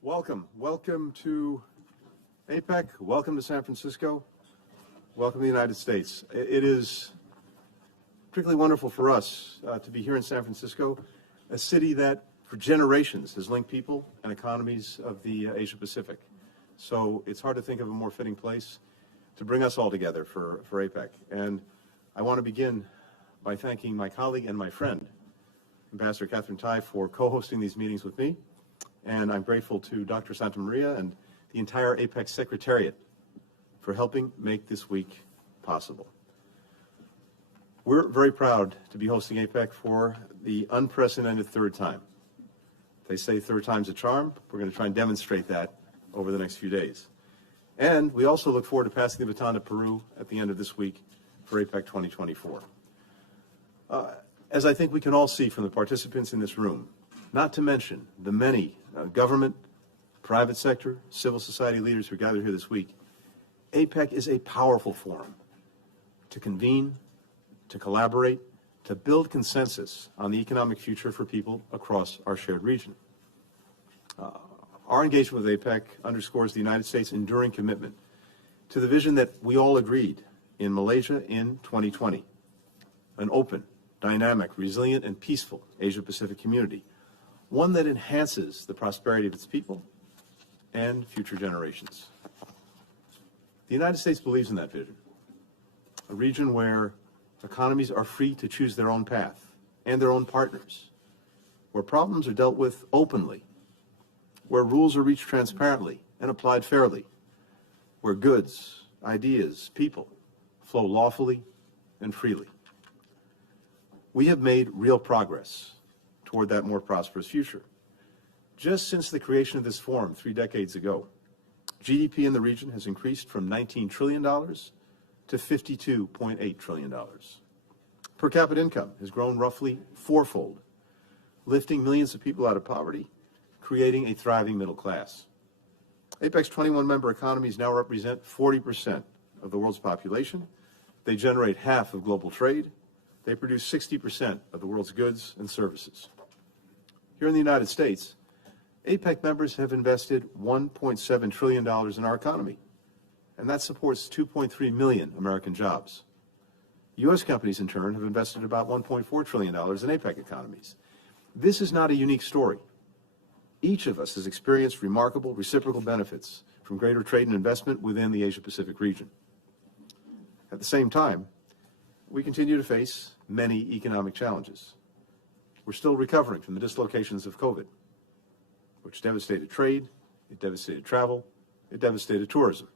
Welcome to APEC, welcome to San Francisco, welcome to the United States. It is particularly wonderful for us to be here in San Francisco, a city that for generations has linked people and economies of the Asia Pacific. So it's hard to think of a more fitting place to bring us all together for APEC. And I want to begin by thanking my colleague and my friend, Ambassador Katherine, for co-hosting these meetings with me. And I'm grateful to Dr. Santa Maria and the entire APEC Secretariat for helping make this week possible. We're very proud to be hosting APEC for the unprecedented third time. They say third time's a charm. We're going to try and demonstrate that over the next few days. And we also look forward to passing the baton to Peru at the end of this week for APEC 2024. As I think we can all see from the participants in this room, not to mention the many government, private sector, civil society leaders who gathered here this week, APEC is a powerful forum to convene, to collaborate, to build consensus on the economic future for people across our shared region. Our engagement with APEC underscores the United States' enduring commitment to the vision that we all agreed in Malaysia in 2020, an open, dynamic, resilient, and peaceful Asia-Pacific community, one that enhances the prosperity of its people and future generations. The United States believes in that vision, a region where economies are free to choose their own path and their own partners, where problems are dealt with openly, where rules are reached transparently and applied fairly, where goods, ideas, people flow lawfully and freely. We have made real progress toward that more prosperous future. Just since the creation of this forum 3 decades ago, GDP in the region has increased from $19 trillion to $52.8 trillion. Per capita income has grown roughly fourfold, lifting millions of people out of poverty, creating a thriving middle class. APEC's 21-member economies now represent 40% of the world's population. They generate half of global trade. They produce 60% of the world's goods and services. Here in the United States, APEC members have invested $1.7 trillion in our economy, and that supports 2.3 million American jobs. U.S. companies, in turn, have invested about $1.4 trillion in APEC economies. This is not a unique story. Each of us has experienced remarkable reciprocal benefits from greater trade and investment within the Asia-Pacific region. At the same time, we continue to face many economic challenges. We're still recovering from the dislocations of COVID, which devastated trade, it devastated travel, it devastated tourism.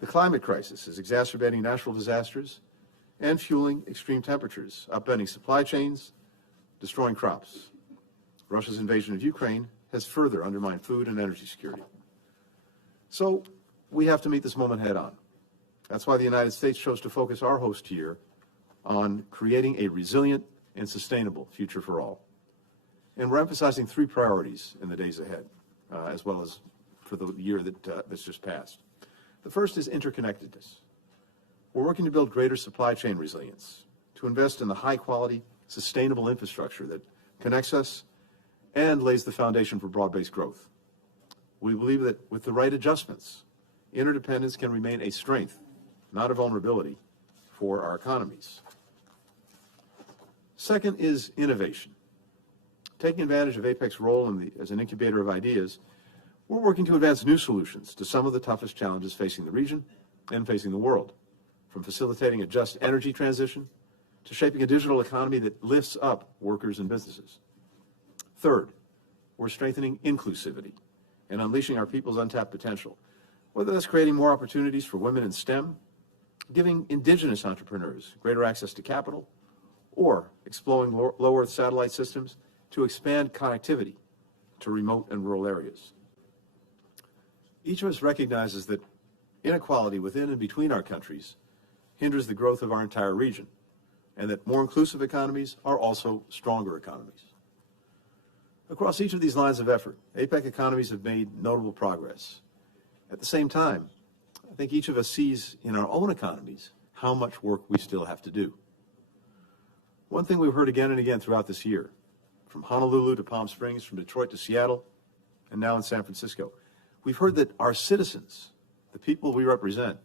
The climate crisis is exacerbating natural disasters and fueling extreme temperatures, upending supply chains, destroying crops. Russia's invasion of Ukraine has further undermined food and energy security. So we have to meet this moment head on. That's why the United States chose to focus our host year on creating a resilient and sustainable future for all. And we're emphasizing 3 priorities in the days ahead, as well as for the year that's just passed. The first is interconnectedness. We're working to build greater supply chain resilience, to invest in the high-quality, sustainable infrastructure that connects us and lays the foundation for broad-based growth. We believe that with the right adjustments, interdependence can remain a strength, not a vulnerability, for our economies. Second is innovation. Taking advantage of APEC's role as an incubator of ideas, we're working to advance new solutions to some of the toughest challenges facing the region and facing the world, from facilitating a just energy transition to shaping a digital economy that lifts up workers and businesses. Third, we're strengthening inclusivity and unleashing our people's untapped potential, whether that's creating more opportunities for women in STEM, giving indigenous entrepreneurs greater access to capital, or exploring low Earth satellite systems to expand connectivity to remote and rural areas. Each of us recognizes that inequality within and between our countries hinders the growth of our entire region, and that more inclusive economies are also stronger economies. Across each of these lines of effort, APEC economies have made notable progress. At the same time, I think each of us sees in our own economies how much work we still have to do. One thing we've heard again and again throughout this year, from Honolulu to Palm Springs, from Detroit to Seattle, and now in San Francisco. We've heard that our citizens, the people we represent,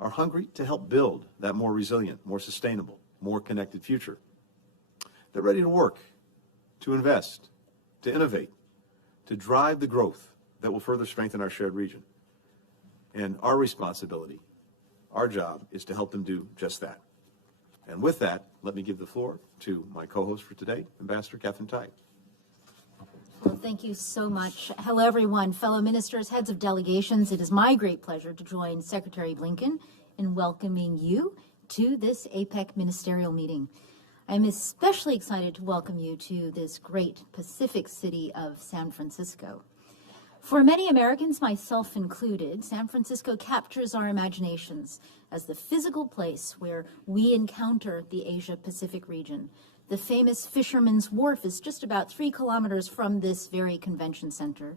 are hungry to help build that more resilient, more sustainable, more connected future. They're ready to work, to invest, to innovate, to drive the growth that will further strengthen our shared region. And our responsibility, our job, is to help them do just that. And with that, let me give the floor to my co-host for today, Ambassador Katherine. Well, thank you so much. Hello, everyone, fellow ministers, heads of delegations. It is my great pleasure to join Secretary Blinken in welcoming you to this APEC Ministerial meeting. I'm especially excited to welcome you to this great Pacific city of San Francisco. For many Americans, myself included, San Francisco captures our imaginations as the physical place where we encounter the Asia-Pacific region. The famous Fisherman's Wharf is just about 3 kilometers from this very convention center.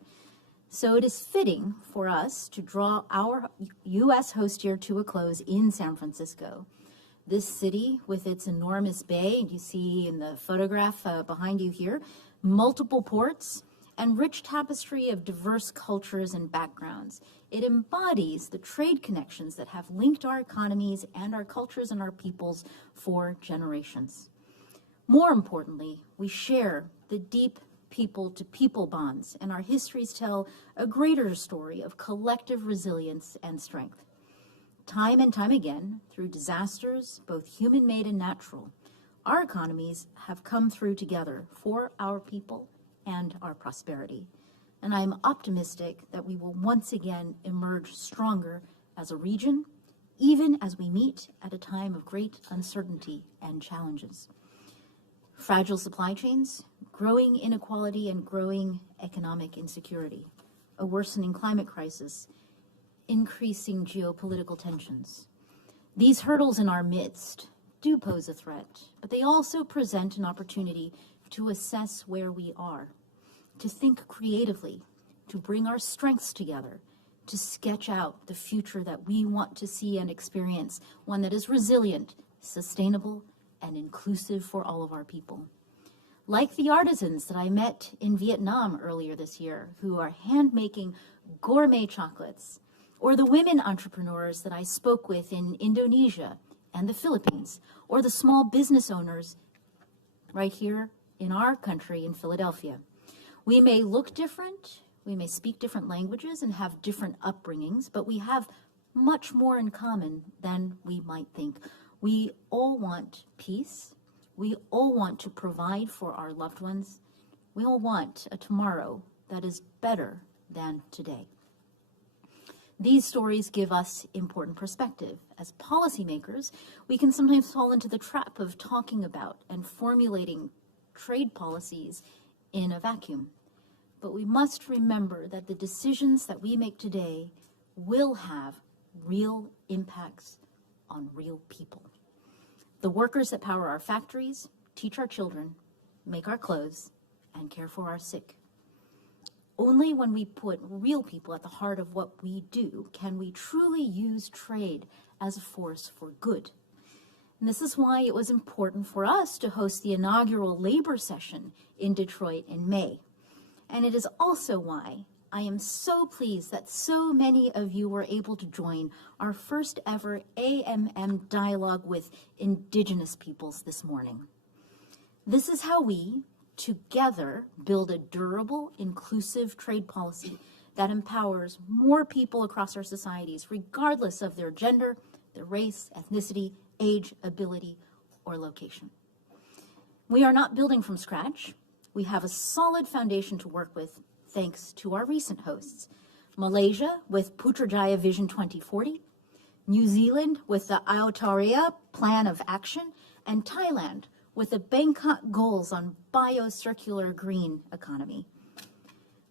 So it is fitting for us to draw our U.S. host year to a close in San Francisco. This city, with its enormous bay, you see in the photograph behind you here, multiple ports, and rich tapestry of diverse cultures and backgrounds. It embodies the trade connections that have linked our economies and our cultures and our peoples for generations. More importantly, we share the deep people-to-people bonds, and our histories tell a greater story of collective resilience and strength. Time and time again, through disasters, both human-made and natural, our economies have come through together for our people and our prosperity. And I am optimistic that we will once again emerge stronger as a region, even as we meet at a time of great uncertainty and challenges. Fragile supply chains, growing inequality and growing economic insecurity, a worsening climate crisis, increasing geopolitical tensions. These hurdles in our midst do pose a threat, but they also present an opportunity to assess where we are, to think creatively, to bring our strengths together, to sketch out the future that we want to see and experience, one that is resilient, sustainable, and inclusive for all of our people. Like the artisans that I met in Vietnam earlier this year, who are hand-making gourmet chocolates, or the women entrepreneurs that I spoke with in Indonesia and the Philippines, or the small business owners right here in our country in Philadelphia. We may look different, we may speak different languages and have different upbringings, but we have much more in common than we might think. We all want peace. We all want to provide for our loved ones. We all want a tomorrow that is better than today. These stories give us important perspective. As policymakers, we can sometimes fall into the trap of talking about and formulating trade policies in a vacuum. But we must remember that the decisions that we make today will have real impacts on real people. The workers that power our factories, teach our children, make our clothes, and care for our sick. Only when we put real people at the heart of what we do can we truly use trade as a force for good. And this is why it was important for us to host the inaugural labor session in Detroit in May. And it is also why I am so pleased that so many of you were able to join our first ever AMM dialogue with Indigenous peoples this morning. This is how we, together, build a durable, inclusive trade policy that empowers more people across our societies, regardless of their gender, their race, ethnicity, age, ability, or location. We are not building from scratch. We have a solid foundation to work with, thanks to our recent hosts. Malaysia with Putrajaya Vision 2040, New Zealand with the Aotearoa Plan of Action, and Thailand with the Bangkok goals on biocircular green economy.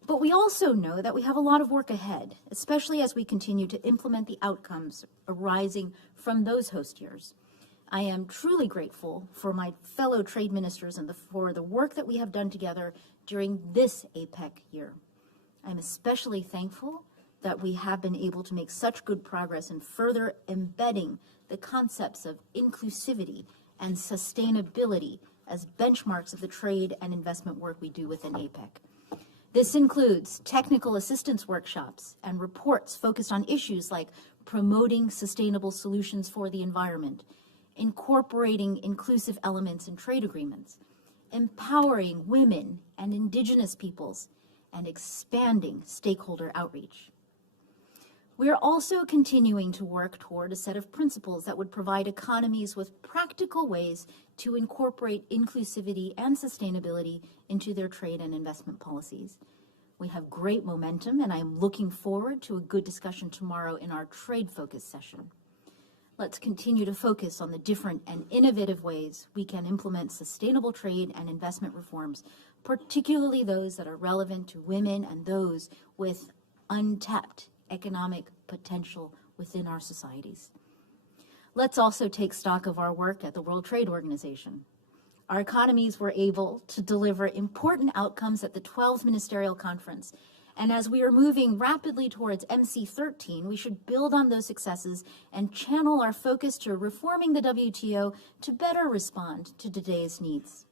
But we also know that we have a lot of work ahead, especially as we continue to implement the outcomes arising from those host years. I am truly grateful for my fellow trade ministers and for the work that we have done together during this APEC year. I'm especially thankful that we have been able to make such good progress in further embedding the concepts of inclusivity and sustainability as benchmarks of the trade and investment work we do within APEC. This includes technical assistance workshops and reports focused on issues like promoting sustainable solutions for the environment, incorporating inclusive elements in trade agreements, empowering women and indigenous peoples, and expanding stakeholder outreach. We are also continuing to work toward a set of principles that would provide economies with practical ways to incorporate inclusivity and sustainability into their trade and investment policies. We have great momentum, and I am looking forward to a good discussion tomorrow in our trade-focused session. Let's continue to focus on the different and innovative ways we can implement sustainable trade and investment reforms, particularly those that are relevant to women and those with untapped economic potential within our societies. Let's also take stock of our work at the World Trade Organization. Our economies were able to deliver important outcomes at the 12th Ministerial Conference. And as we are moving rapidly towards MC13, we should build on those successes and channel our focus to reforming the WTO to better respond to today's needs.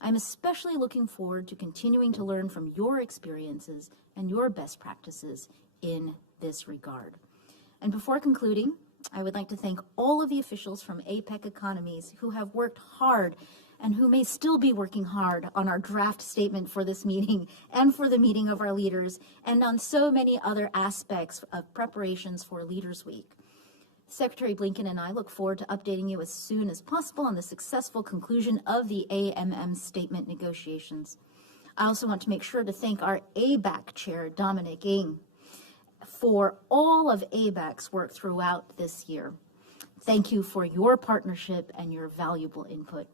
I'm especially looking forward to continuing to learn from your experiences and your best practices in this regard. And before concluding, I would like to thank all of the officials from APEC Economies who have worked hard and who may still be working hard on our draft statement for this meeting and for the meeting of our leaders and on so many other aspects of preparations for Leaders Week. Secretary Blinken and I look forward to updating you as soon as possible on the successful conclusion of the AMM statement negotiations. I also want to make sure to thank our ABAC chair, Dominic Ng, for all of ABAC's work throughout this year. Thank you for your partnership and your valuable input.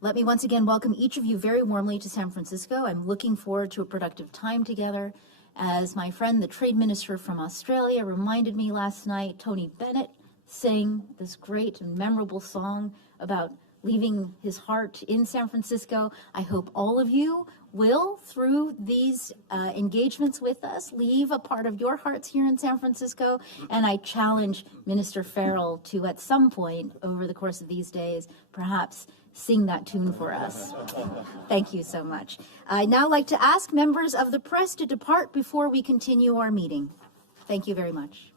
Let me once again welcome each of you very warmly to San Francisco. I'm looking forward to a productive time together. As my friend, the trade minister from Australia, reminded me last night, Tony Bennett sang this great and memorable song about leaving his heart in San Francisco. I hope all of you will, through these engagements with us, leave a part of your hearts here in San Francisco. And I challenge Minister Farrell to, at some point over the course of these days, perhaps sing that tune for us. Thank you so much. I'd now like to ask members of the press to depart before we continue our meeting. Thank you very much.